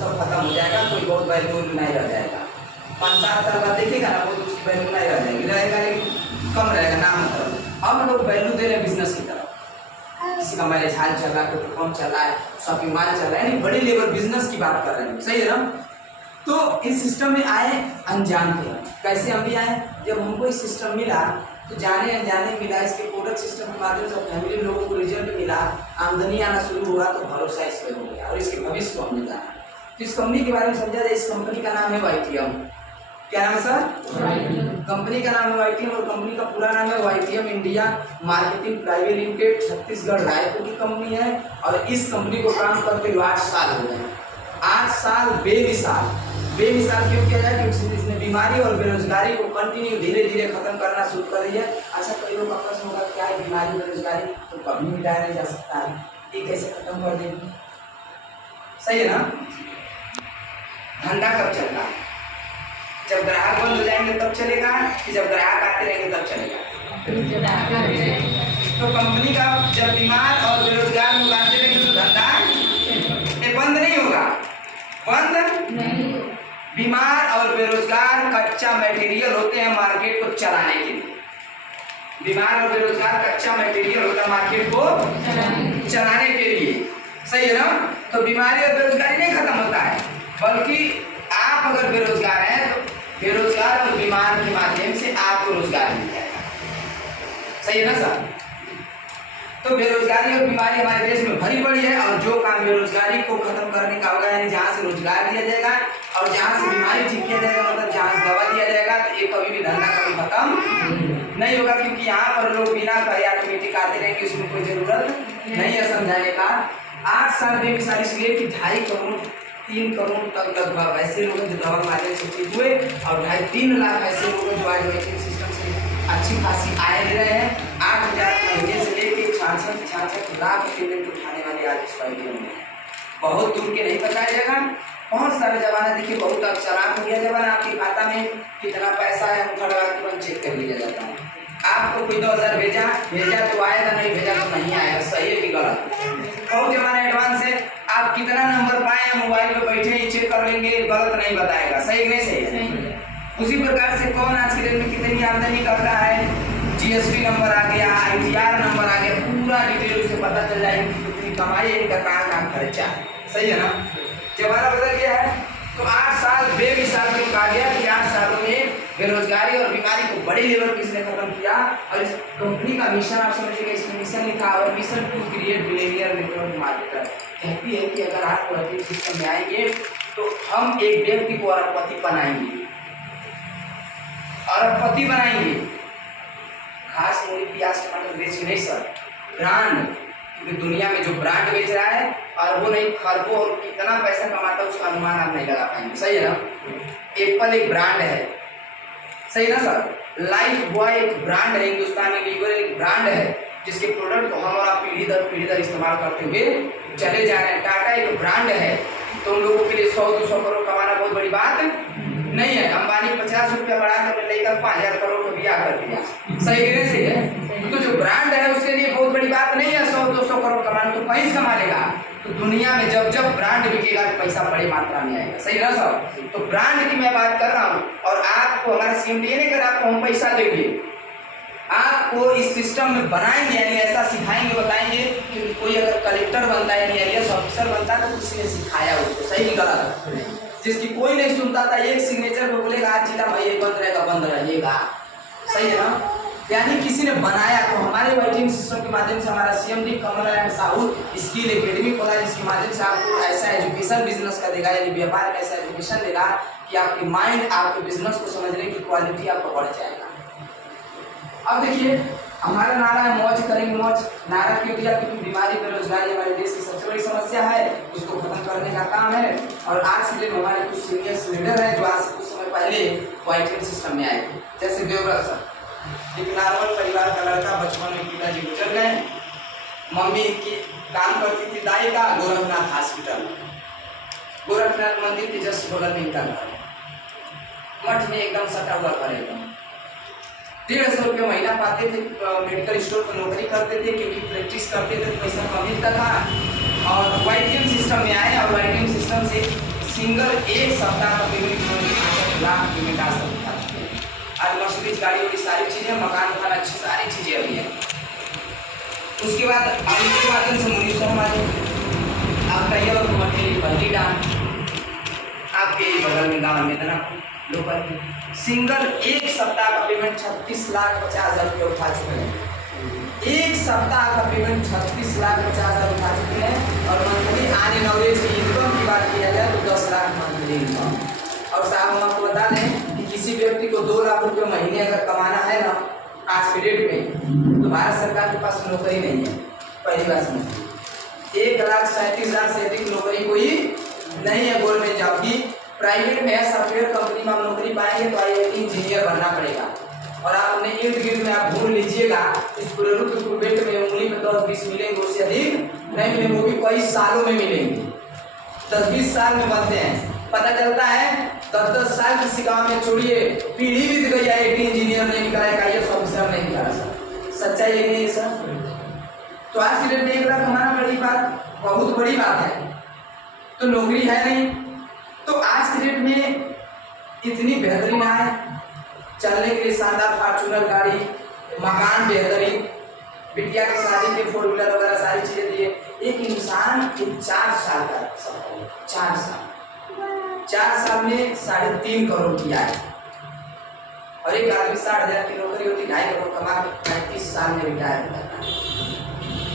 सब खत्म हो जाएगा, कोई बहुत वैल्यू नहीं रह जाएगा। 5-7 साल बाद देखिएगा ना, बहुत उसकी वैल्यू नहीं रह जाएगी, रहेगा लेकिन कम रहेगा ना। मतलब अब लोग वैल्यू दे रहे हैं बिजनेस की तरफ, किसी का मैरिज हाल चल रहा है, पेट्रोल पंप चल रहा है, शॉपिंग मॉल चल रहा है, यानी बड़ी लेवल बिजनेस की बात कर रहे हैं, सही है ना। तो इस सिस्टम में आए अनजान थे। कैसे हम भी आए, जब हमको इस सिस्टम मिला तो जाने अनजाने मिला, इसके प्रोडक्ट सिस्टम के माध्यम से फैमिली लोगों को रिजल्ट मिला, आमदनी आना शुरू हुआ, तो भरोसा इस पर हो गया और इसके भविष्य को हमने जाना। तो इस कंपनी के बारे में समझा जाए। इस कंपनी का नाम है YTM। क्या नाम है सर? कंपनी का नाम है YTM और कंपनी का पूरा नाम है YTM India marketing private limited, Chhattisgarh Raipur की कंपनी है। और इस कंपनी को काम करते हुए 8 साल हो गए। 8 साल बेमिसाल क्यों किया जाए? क्योंकि इसने बीमारी और बेरोजगारी को कंटिन्यू धीरे धीरे खत्म करना शुरू कर दिया। अच्छा, कई लोग का प्रश्न होगा क्या है बीमारी बेरोजगारी, तो कभी मिटाया नहीं जा सकता है, ये कैसे खत्म कर देगी? सही है ना। धंधा कब चलता है? जब ग्राहक बंद हो जाएंगे तब चलेगा, कि जब ग्राहक आते रहेंगे तब चलेगा? तो कंपनी का जब बीमार और बेरोजगार लोग आते रहेंगे तो धंधा बंद नहीं होगा, बंद नहीं। बीमार और बेरोजगार कच्चा मटेरियल होते हैं मार्केट को चलाने के लिए। बीमार और बेरोजगार कच्चा मटेरियल होता है मार्केट को चलाने के लिए, सही है ना। तो बीमारी और बेरोजगारी नहीं खत्म होता है, बल्कि आप अगर बेरोजगार हैं तो बेरोजगार और बीमार के माध्यम से आपको रोजगार मिल जाएगा, सही है ना सर। तो बेरोजगारी और बीमारी हमारे देश में भरी पड़ी है, और जो काम बेरोजगारी को खत्म करने का होगा, यानी जहाँ से रोजगार दिया जाएगा और जहाँ से बीमारी ठीक किया जाएगा, मतलब जहाँ से दवा दिया जाएगा, तो ये कभी भी धंधा कभी खत्म नहीं होगा। क्योंकि यहाँ पर लोग बिना कहे ऑटोमेटिक आते रहेंगे, उसमें कोई जरूरत नहीं है समझाने का। 8 साल बेमिसाल इसलिए कि 2.5 करोड़ 3 करोड़ तक लगभग ऐसे लोग जो दवा के माध्यम से ठीक हुए, और 2.5-3 लाख ऐसे लोग जो आज वैक्सीन सिस्टम से अच्छी खासी आए ले रहे हैं। 8,000 महीने से लेकर 66 लाख पेमेंट उठाने वाले आज इस वाइडियो में बहुत दूर के नहीं बताया जाएगा। बहुत सारे जमाना देखिए, बहुत अब चालाक हो गया जमाना, आपके खाता में कितना पैसा है अंगूठा लगा तुरंत चेक कर लिया जाता है। आपको कोई 2,000 भेजा तो आएगा, नहीं भेजा तो नहीं आएगा, सही है कि गलत? बहुत जमाना एडवांस है। आप कितना नंबर पाए मोबाइल पे बैठे ही चेक कर लेंगे, गलत नहीं बताएगा, सही कि नहीं सही है? उसी प्रकार से कौन आज के दिन में कितनी आमदनी कर रहा है, GST नंबर आ गया, ITR नंबर आ गया, पूरा डिटेल उससे पता चल जाएगी कि कितनी कमाई है, इनका कहाँ खर्चा है, सही है ना। जमाना बदल गया है। तो 8 साल बेमिसाल क्यों कहा गया कि 8 सालों में बेरोजगारी और बीमारी को बड़े लेवल पर इसने खत्म किया। और इस कंपनी का मिशन आप समझिएगा, इसमें मिशन लिखा और mission to create billionaire network marketer. कहती है कि अगर आप वर्किंग सिस्टम में आएंगे तो हम एक व्यक्ति को अरबपति बनाएंगे, अरबपति बनाएंगे। खास मूली प्याज टमाटर बेच नहीं सर, ब्रांड, क्योंकि दुनिया में जो ब्रांड बेच रहा है अरबों नहीं खरबों और कितना पैसा कमाता है उसका अनुमान आप नहीं लगा पाएंगे, सही है ना। एप्पल एक ब्रांड है, सही ना सर। लाइफ बॉय एक ब्रांड है, हिंदुस्तानी लीवर एक ब्रांड है, जिसके प्रोडक्ट को हम और आप पीढ़ी दर इस्तेमाल करते हुए चले जा रहे हैं। टाटा एक ब्रांड है, तो उन लोगों के लिए 100-200 करोड़ कमाना बहुत बड़ी बात नहीं है। अंबानी 50 रुपया बढ़ा कर लेकर 5,000 करोड़ का ब्याह कर दिया, सही सही है। तो जो ब्रांड है उसके लिए बहुत बड़ी बात नहीं है 100-200 करोड़ कमाना, तो कहीं कमा लेगा। तो दुनिया में जब जब ब्रांड बिकेगा तो पैसा बड़ी मात्रा में आएगा, सही ना सर। तो ब्रांड की मैं बात कर रहा हूँ, और आपको हमारे CM ये नहीं कर आपको हम पैसा देंगे, आपको इस सिस्टम में बनाएंगे, यानी ऐसा सिखाएंगे बताएंगे कि कोई अगर कलेक्टर बनता है यानी IAS ऑफिसर बनता है तो किसी ने सिखाया उसको, सही गलत, जिसकी कोई नहीं सुनता था, एक सिग्नेचर में बोलेगा आज जिला भाई ये बंद रहेगा, सही है ना। यानी किसी ने बनाया। तो हमारे YTM सिस्टम के माध्यम से हमारा CMD Kamal Narayan Sahu skill academy खोला, जिसके माध्यम से आपको ऐसा एजुकेशन बिजनेस का देगा, यानी व्यापार का ऐसा एजुकेशन देगा कि आपकी माइंड आपके बिजनेस को समझने की क्वालिटी आपको बढ़ जाएगा। अब देखिए हमारा नारा है मौज करेंगे मौज। नारा क्यों दिया? क्योंकि बीमारी बेरोजगारी हमारे देश की सबसे बड़ी समस्या है, उसको खत्म करने का काम है। और आज के दिन हमारे कुछ सीनियर लीडर हैं जो आज से कुछ समय पहले YTM सिस्टम में आए थे, जैसे देवव्रत सर, एक नॉर्मल परिवार का लड़का, बचपन में पिताजी गुजर गए, मम्मी की काम करती थी दाई का, गोरखनाथ हॉस्पिटल, गोरखनाथ मंदिर के जस्ट बगल में इनका घर, मठ में एकदम सटा हुआ घर, एकदम 150 रुपये महीना पाते थे। मेडिकल स्टोर पर नौकरी करते थे, क्योंकि प्रैक्टिस करते थे तो पैसा कम मिलता था। और YTM सिस्टम में आए और YTM सिस्टम से सिंगल एक सप्ताह का पेमेंट 65 लाख पेमेंट आज तक उठा चुके हैं। आज मर्सिडीज गाड़ी वाली सारी चीज़ें, मकान वकान अच्छी सारी चीज़ें अभी है। उसके बाद आगे के माध्यम से मुनीष हमारे आप कहिए और मटेरियल बल्ली डाल आपके बगल में गाँव में ना लोकल में सिंगल एक सप्ताह का पेमेंट 36,50,000 रुपये उठा चुके हैं। एक सप्ताह का पेमेंट 36,50,000 उठा चुके हैं। और मंथली आने नॉलेज की इनकम की बात किया जाए तो 10 लाख मंथली इनकम। और साहब हम आपको बता दें कि किसी व्यक्ति को 2 लाख रुपये महीने अगर कमाना है ना आज के डेट में, तो भारत सरकार के पास नौकरी नहीं है। पहली बात समझिए, 1,37,000 से अधिक नौकरी कोई नहीं है गवर्नमेंट जॉब की। प्राइवेट में सॉफ्टवेयर कंपनी में आप नौकरी पाएंगे तो IIT इंजीनियर बनना पड़ेगा। और आप अपने इर्द गिर्द में आप ढूंढ लीजिएगा, इस पुनरुत्थ बेल्ट में उंगली में 10-20 मिलेंगे, उससे अधिक नहीं मिलेंगे, वो भी कई सालों में मिलेंगे। 10-20 साल में बनते हैं। पता चलता है 10-10 साल किसी गाँव में छोड़िए, पीढ़ी बीत गई, IIT इंजीनियर नहीं निकला, IAS ऑफिसर नहीं निकला। सर सच्चाई ये नहीं है सर। तो आज की डेट में 1 लाख कमाना बड़ी बात, बहुत बड़ी बात है। तो नौकरी है नहीं, तो आज की डेट में इतनी बेहतरीन आए, चलने के लिए शानदार फॉर्च्यूनर गाड़ी, मकान बेहतरीन, बिटिया की शादी के 4 व्हीलर वगैरह सारी चीज़ें दिए। एक इंसान 4 साल का सफर, 4 साल में 3.5 करोड़ किया है। और एक आदमी 60,000 की नौकरी होती, 2.5 करोड़ कमा के 35 साल में रिटायर हो जाता है।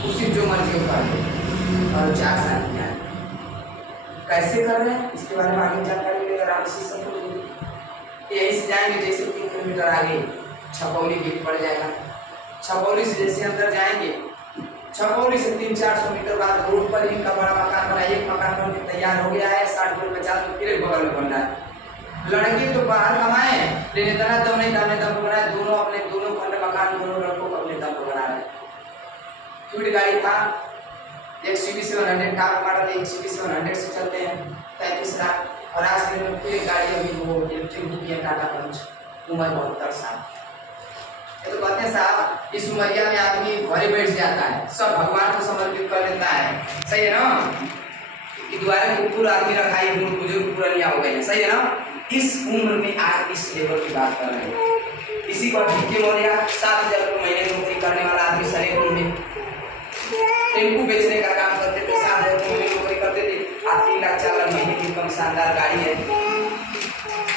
उसी जो मर्जी हो कर और 4 साल किया है। कैसे कर रहे हैं इसके बारे में आगे जानकारी मिलेगा। राम इसी सब यहीं से जाएंगे, जैसे 3 किलोमीटर आगे छपौली गेट पड़ जाएगा। छपौली से जैसे अंदर जाएंगे, छपौली से 300-400 मीटर बाद रोड पर इनका बड़ा मकान बना, एक मकान बन के तैयार हो गया है। 60-50 में फिर एक बगल में बन रहा है। लड़के तो बाहर कमाए, लेकिन इतना दम नहीं दाने दम बनाए, दोनों अपने दोनों खंड मकान दोनों लड़कों को अपने दम को बना रहे हैं। क्विड गाड़ी था, एक CB700 टॉप मॉडल, एक CB700 से चलते हैं 33 लाख। और आज के दिन फिर गाड़ी अभी वो इलेक्ट्रिक बुक है, टाटा पंच, उम्र 72 साल। ये तो कहते हैं साहब इस उमरिया में आदमी घरे बैठ जाता है, सब भगवान को समर्पित कर देता है। सही है ना? कि द्वारे को पूरा आदमी रखा है, बुजुर्ग पूरा लिया हो गया। सही है ना? इस उम्र में आज इस लेवल की बात कर रहे हैं। इसी को ढीके मौर्या 7,000 रुपये महीने नौकरी करने वाला आदमी सरेपुर में टेम्पू बेचने का काम करते थे, 7,000 रुपये महीने नौकरी करते थे। आज 3 लाख 4 लाख महीने की इनकम, शानदार गाड़ी है।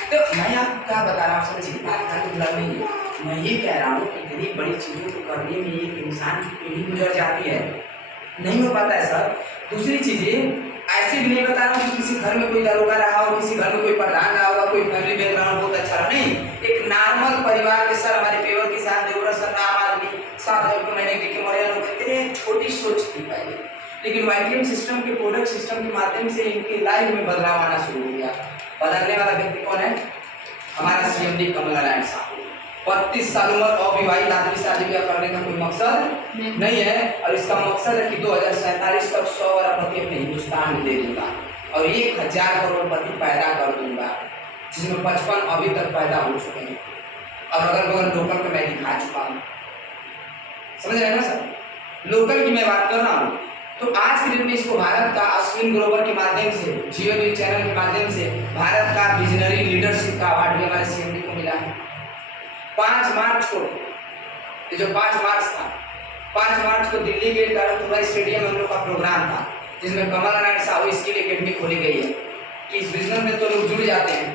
तो मैं आपको क्या बता रहा हूँ, समझिए बात का नहीं है। मैं ये कह रहा हूँ कि इतनी बड़ी चीज़ों को करने में एक इंसान की पीढ़ी गुजर जाती है, नहीं हो पाता है सर। दूसरी चीज़ें ऐसे भी नहीं बता रहा हूँ कि किसी घर में कोई दरोगा रहा हो, किसी घर में कोई प्रधान रहा होगा, कोई फैमिली बैकग्राउंड बहुत अच्छा रहा, नहीं। एक नॉर्मल परिवार के सर, हमारे पेवर किसान देवरा सर, आम आदमी 7,000 रुपये महीने की मौर्या लोग कहते हैं, छोटी सोच थी पहले। लेकिन YTM सिस्टम के प्रोडक्ट सिस्टम के माध्यम से इनकी लाइफ में बदलाव आना शुरू हो गया। बदलने वाला व्यक्ति कौन है? हमारे CMD कमला नायक साहब। 32 साल उम्र, अविवाहित आदमी शादी ब्याह करने का कोई मकसद नहीं है। और इसका मकसद है कि 2047 तक 100 अरबपति अपने हिंदुस्तान में दे दूंगा और 1,000 करोड़पति पैदा कर दूंगा, जिसमें 55 अभी तक पैदा हो चुके हैं। और अगल बगल लोकल का मैं दिखा चुका हूँ। समझ रहे हैं ना सर? लोकल की मैं बात कर रहा हूँ। तो आज के दिन में इसको भारत का अश्विन ग्लोबल के माध्यम से, जियो न्यूज चैनल के माध्यम से भारत का विजनरी लीडरशिप का अवार्ड भी हमारे CMD को मिला है। 5 मार्च को, ये जो 5 मार्च था, 5 मार्च को दिल्ली के तारकपुरा स्टेडियम में हम लोग का प्रोग्राम था, जिसमें कमला नायक साहू स्किल एकेडमी खोली गई है कि इस बिजनेस में तो लोग जुड़ जाते हैं,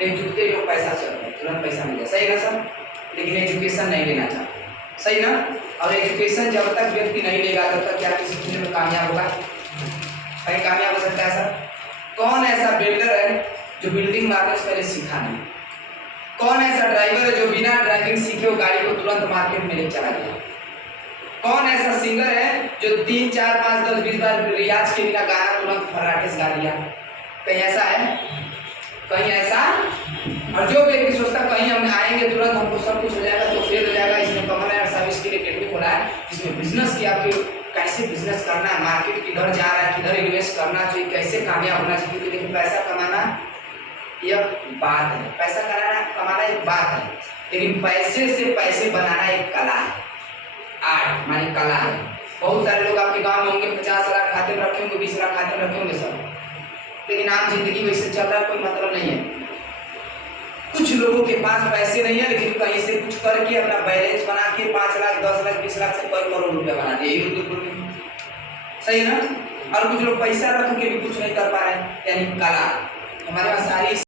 नहीं जुड़ते लोग पैसा चलते हैं, तुरंत पैसा मिल जाए। सही ना सर? लेकिन एजुकेशन नहीं लेना चाहते। सही ना? और एजुकेशन जब तक व्यक्ति नहीं लेगा तब तक क्या किसी चीज़ में कामयाब होगा? कहीं कामयाब हो सकता है सर? कौन ऐसा बिल्डर है जो बिल्डिंग मार्केट पहले सीखा नहीं? कौन ऐसा ड्राइवर है जो बिना ड्राइविंग सीखे वो गाड़ी को तुरंत मार्केट में ले चला गया? कौन ऐसा सिंगर है जो 3, 4, 5, 10, 20 बार रियाज के बिना गाना तुरंत फर्राटे से गा दिया? कहीं ऐसा है? कहीं ऐसा? और जो व्यक्ति सोचता कहीं हम आएंगे तुरंत हमको सब कुछ हो जाएगा, तो फेल हो जाएगा। इसमें कमला नायक सर्विस के लिए एकेडमी खोला है, जिसमें बिजनेस की आपके कैसे बिजनेस करना है, मार्केट किधर जा रहा है, किधर इन्वेस्ट करना चाहिए, कैसे कामयाब होना चाहिए। लेकिन पैसा कमाना यह बात है, पैसा कमाना एक बात है, लेकिन पैसे से पैसे बनाना एक कला है, आर्ट मानी कला है। बहुत सारे लोग आपके गांव में होंगे, 50 लाख खाते में रखे होंगे, 20 लाख खाते में रखे होंगे सब, लेकिन आम जिंदगी वैसे चल रहा है, कोई मतलब नहीं है। कुछ लोगों के पास पैसे नहीं है लेकिन कहीं से कुछ करके अपना बैलेंस बना के 5 लाख 10 लाख 20 लाख से कई करोड़ रुपया बना दिए यूट्यूब में, सही है ना। और कुछ लोग पैसा रख के भी कुछ नहीं कर पा रहे हैं, यानी कला। हमारे पास सारी